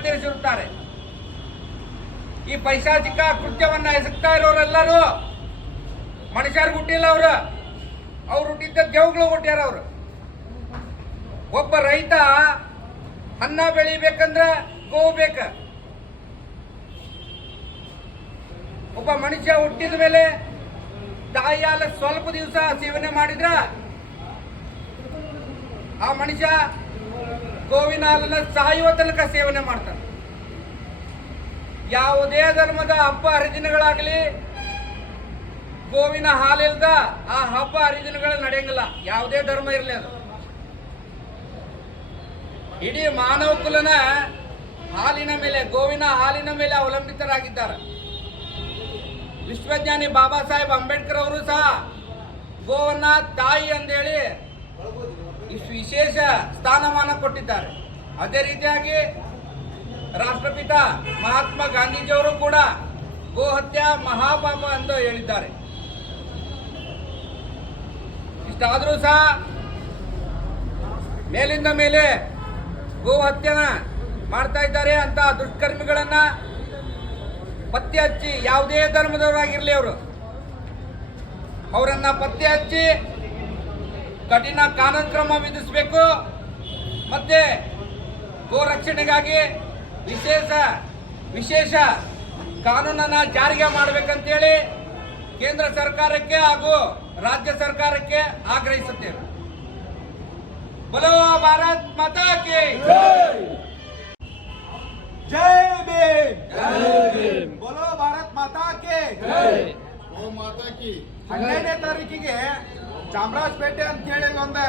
ನಡೆಸಿರುತ್ತಾರೆ ಈ ಪೈಶಾಚಿಕ ಕೃತ್ಯವನ್ನ ಎಸಗ್ತಾ ಇರೋರೆಲ್ಲರೂ ಮನುಷ್ಯರಿಗೆ ಹುಟ್ಟಿಲ್ಲ ಅವರು. ಅವ್ರು ಹುಟ್ಟಿದ್ದ ದೇವ್ಗಳು ಹುಟ್ಟ್ಯಾರ ಅವರು. ಒಬ್ಬ ರೈತ ಅನ್ನ ಬೆಳಿಬೇಕಂದ್ರ ಗೋವು ಬೇಕ. ಒಬ್ಬ ಮನುಷ್ಯ ಹುಟ್ಟಿದ ಮೇಲೆ ತಾಯಿ ಹಾಲು ಸ್ವಲ್ಪ ದಿವಸ ಸೇವನೆ ಮಾಡಿದ್ರ ಆ ಮನುಷ್ಯ ಗೋವಿನ ಹಾಲನ್ನ ಸಾಯುವ ತನಕ ಸೇವನೆ ಮಾಡ್ತಾರೆ. ಯಾವುದೇ ಧರ್ಮದ ಹಬ್ಬ ಹರಿದಿನಗಳಾಗಲಿ, ಗೋವಿನ ಹಾಲಿಲ್ದ ಆ ಹಬ್ಬ ಹರಿದಿನಗಳು ನಡೆಯಂಗಿಲ್ಲ. ಯಾವುದೇ ಧರ್ಮ ಇರಲಿ ಅದು. ಇಡೀ ಮಾನವ ಕುಲನ ಹಾಲಿನ ಮೇಲೆ, ಗೋವಿನ ಹಾಲಿನ ಮೇಲೆ ಅವಲಂಬಿತರಾಗಿದ್ದಾರೆ. ವಿಶ್ವಜ್ಞಾನಿ ಬಾಬಾ ಸಾಹೇಬ್ ಅಂಬೇಡ್ಕರ್ ಅವರು ಸಹ ಗೋವನ್ನ ತಾಯಿ ಅಂದೇಳಿ ಇಷ್ಟು ವಿಶೇಷ ಸ್ಥಾನಮಾನ ಕೊಟ್ಟಿದ್ದಾರೆ. ಅದೇ ರೀತಿಯಾಗಿ ರಾಷ್ಟ್ರಪಿತ ಮಹಾತ್ಮ ಗಾಂಧೀಜಿಯವರು ಕೂಡ ಗೋಹತ್ಯಾ ಮಹಾಪಾಪ ಎಂದು ಹೇಳಿದ್ದಾರೆ. ಇಷ್ಟಾದರೂ ಸಹ ಮೇಲಿಂದ ಮೇಲೆ ಗೋ ಹತ್ಯೆನ ಮಾಡ್ತಾ ಇದ್ದಾರೆ ಅಂತ ದುಷ್ಕರ್ಮಿಗಳನ್ನ ಪತ್ತೆ ಹಚ್ಚಿ ಯಾವುದೇ ಧರ್ಮದವರಾಗಿರ್ಲಿ ಅವರು. ಅವರನ್ನ ಪತ್ತೆ ಹಚ್ಚಿ ಕಠಿಣ ಕಾನೂನು ಕ್ರಮ ವಿಧಿಸಬೇಕು. ಮತ್ತೆ ಗೋರಕ್ಷಣೆಗಾಗಿ ವಿಶೇಷ ವಿಶೇಷ ಕಾನೂನನ್ನು ಜಾರಿಗೆ ಮಾಡಬೇಕಂತೇಳಿ ಕೇಂದ್ರ ಸರ್ಕಾರಕ್ಕೆ ಹಾಗೂ ರಾಜ್ಯ ಸರ್ಕಾರಕ್ಕೆ ಆಗ್ರಹಿಸುತ್ತೇವೆ. ಬಲೋ ಭಾರತ್ ಮಾತಾ ಜೈ! ಬಲೋ ಭಾರತ್ ಮಾತಾ ಮಾತಾ ಹನ್ನೆರಡನೇ ತಾರೀಕಿಗೆ ಚಾಮರಾಜಪೇಟೆ ಅಂತ ಹೇಳಿ ಒಂದು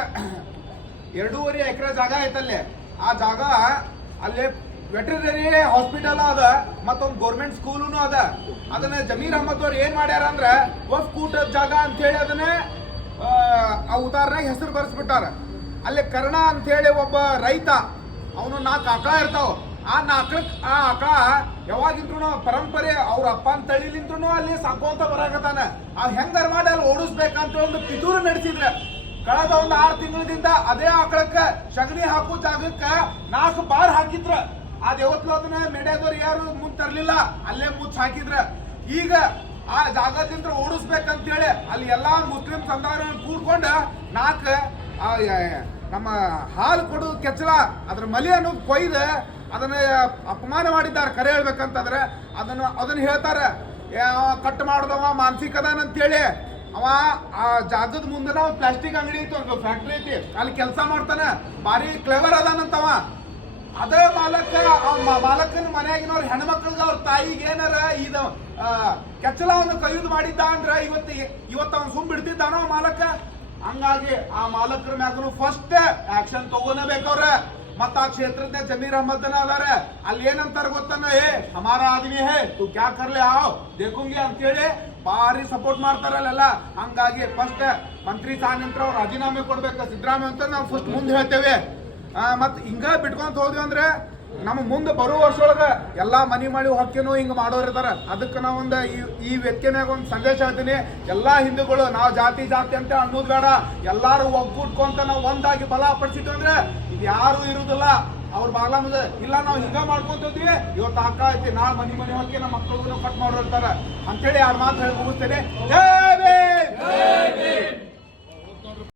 ಎರಡೂವರೆ ಎಕರೆ ಜಾಗ ಐತಲ್ಲಿ. ಆ ಜಾಗ ಅಲ್ಲಿ ವೆಟರ್ನರಿ ಹಾಸ್ಪಿಟಲ್ ಅದ ಮತ್ತೊಂದು ಗೌರ್ಮೆಂಟ್ ಸ್ಕೂಲೂ ಅದ. ಅದನ್ನ ಜಮೀರ್ ಅಹಮದ್ ಅವ್ರು ಏನ್ ಮಾಡ್ಯಾರ ಅಂದ್ರೆ ವಫ್ ಕೂಟ ಜಾಗ ಅಂತ ಹೇಳಿ ಅದನ್ನ ಆ, ಆ ಉದಾಹರಣೆಗೆ ಹೆಸರು ಬರೆಸ್ಬಿಟ್ಟಾರ. ಅಲ್ಲಿ ಕರ್ಣ ಅಂತ ಹೇಳಿ ಒಬ್ಬ ರೈತ ಅವನು ನಾಲ್ಕು ಆಕಳ ಇರ್ತಾವ. ಆ ನಾಲ್ಕಳಕ್ ಆ ಆಕಳ ಯಾವಾಗಿದ್ರು ಪರಂಪರೆ ಅವ್ರ ಅಪ್ಪನ ತಳಿಲಿಂತ್ರು ಅಲ್ಲಿ ಸಾಕೋಂತ ಬರಾಕತ್ತಾನ. ಆ ಹೆಂಗಾರ ಮಾಡಿ ಅಲ್ಲಿ ಓಡಿಸ್ಬೇಕಂತ ಒಂದು ಪಿತೂರು ನಡೆಸಿದ್ರ. ಕಳೆದ ಒಂದು ಆರು ತಿಂಗಳಿಂದ ಅದೇ ಆಕಳಕ್ಕ ಸಗಣಿ ಹಾಕೋ ಜಾಗಕ್ಕ ನಾಲ್ಕು ಬಾರ್ ಹಾಕಿದ್ರ. ಆ ದೇವತ್ಲು ಅದನ್ನ ಮೆಡ್ಯಾದವ್ರು ಯಾರು ಮುಂದ್ ತರಲಿಲ್ಲ, ಅಲ್ಲೇ ಮುಚ್ಚ ಹಾಕಿದ್ರ. ಈಗ ಆ ಜಾಗದಿಂದ ಓಡಿಸ್ಬೇಕಂತ ಹೇಳಿ ಅಲ್ಲಿ ಎಲ್ಲಾ ಮುಸ್ಲಿಂ ಸಮುದಾಯ ಕೂಡ್ಕೊಂಡು ನಾಲ್ಕು ನಮ್ಮ ಹಾಲು ಕೊಡು ಕೆಚ್ಚಲ, ಅದ್ರ ಮಲಿಯನ್ನು ಕೊಯ್ದು ಅದನ್ನ ಅಪಮಾನ ಮಾಡಿದ್ದಾರೆ, ಕರೆ ಹೇಳ್ಬೇಕಂತಂದ್ರೆ ಅದನ್ನ ಅದನ್ನ ಹೇಳ್ತಾರೆ. ಕಟ್ ಮಾಡ್ದವ, ಮಾನಸಿಕ ಅದಾನ ಅಂತೇಳಿ. ಅವ, ಆ, ಜಾಗದ ಮುಂದೆ ನಾವು ಪ್ಲಾಸ್ಟಿಕ್ ಅಂಗಡಿ ಐತಿ ಒಂದು ಫ್ಯಾಕ್ಟ್ರಿ ಐತಿ. ಅಲ್ಲಿ ಕೆಲಸ ಮಾಡ್ತಾನೆ. ಭಾರಿ ಕ್ಲೇವರ್ ಅದಾನಂತವ. ಅದೇ ಮಾಲಕ ಮಾಲಕನ ಮನೆಯಾಗಿನವ್ರ ಹೆಣ್ಮಕ್ಳಿಗೆ ಅವ್ರ ತಾಯಿಗೆ ಏನಾರ ಇದು ಕೆಚ್ಚಲವನ್ನು ಕೈದು ಮಾಡಿದ್ದ ಅಂದ್ರೆ ಇವತ್ತು ಇವತ್ತು ಅವ್ನು ಸುಮ್ ಬಿಡ್ತಿದ್ದಾನೋ ಮಾಲಕ? ಹಂಗಾಗಿ ಆ ಮಾಲಕರ ಮ್ಯಾಗನು ಫಸ್ಟ್ ಆಕ್ಷನ್ ತಗೋನೇಬೇಕವ್ರ ಮತ್ತ ಆ ಕ್ಷೇತ್ರದ ಜಮೀರ್ ಅಹಮದ್ನ ಅದಾರ. ಅಲ್ಲಿ ಏನಂತಾರ ಗೊತ್ತನ್ನ? ಏ, ಹಮಾರ ಆದ್ಮಿ ಹೇ, ತು ಕ್ಯಾ ಕರ್ಲೆ ಆವ್ ದೇಖುಂಗಿ ಅಂತೇಳಿ ಭಾರಿ ಸಪೋರ್ಟ್ ಮಾಡ್ತಾರಲ್ಲ ಹಂಗಾಗಿ ಫಸ್ಟ್ ಮಂತ್ರಿ ಸಾನಂತರ ಅವ್ರು ರಾಜೀನಾಮೆ ಕೊಡ್ಬೇಕು. ಸಿದ್ದರಾಮಯ್ಯ ಅಂತ ನಾವು ಫಸ್ಟ್ ಮುಂದೆ ಹೇಳ್ತೇವೆ. ಮತ್ತ ಮತ್ ಹಿಂಗ ಬಿಟ್ಕೊಂತ ಹೋದ್ವಿ ಅಂದ್ರೆ ನಮ್ಮ ಮುಂದೆ ಬರುವ ವರ್ಷೊಳಗೆ ಎಲ್ಲ ಮನಿ ಮಾಡಿ ಹೊಕ್ಕಿನೂ ಹಿಂಗೆ ಮಾಡೋರು ಇರ್ತಾರ. ಅದಕ್ಕೆ ನಾವೊಂದು ಈ ಈ ವ್ಯಕ್ತಿನಾಗ ಒಂದು ಸಂದೇಶ ಹೇಳ್ತೀನಿ. ಎಲ್ಲ ಹಿಂದೂಗಳು, ನಾವು ಜಾತಿ ಜಾತಿ ಅಂತ ಅನ್ನೋದು ಬೇಡ. ಎಲ್ಲಾರು ಒಗ್ಗೂಟ್ಕೊಂತ ನಾವು ಒಂದಾಗಿ ಬಲ ಪಡಿಸಿದ್ವಿ ಅಂದ್ರೆ ಇದು ಯಾರು ಇರುವುದಿಲ್ಲ ಅವ್ರ ಬಾಗ್ಲ ಮುಂದೆ ಇಲ್ಲ, ನಾವು ಹಿಂಗ ಮಾಡ್ಕೊಂತ ಹೋದ್ವಿ. ಇವತ್ತು ಅಕ್ಕ ಐತಿ, ನಾಳೆ ಮನಿ ಮನೆ ಹೋಗಿ ನಮ್ಮ ಮಕ್ಕಳು ಕಟ್ ಮಾಡಿರ್ತಾರೆ ಅಂತೇಳಿ ಯಾರು ಮಾತು ಹೇಳಿ ಮುಗಿಸ್ತೇನೆ!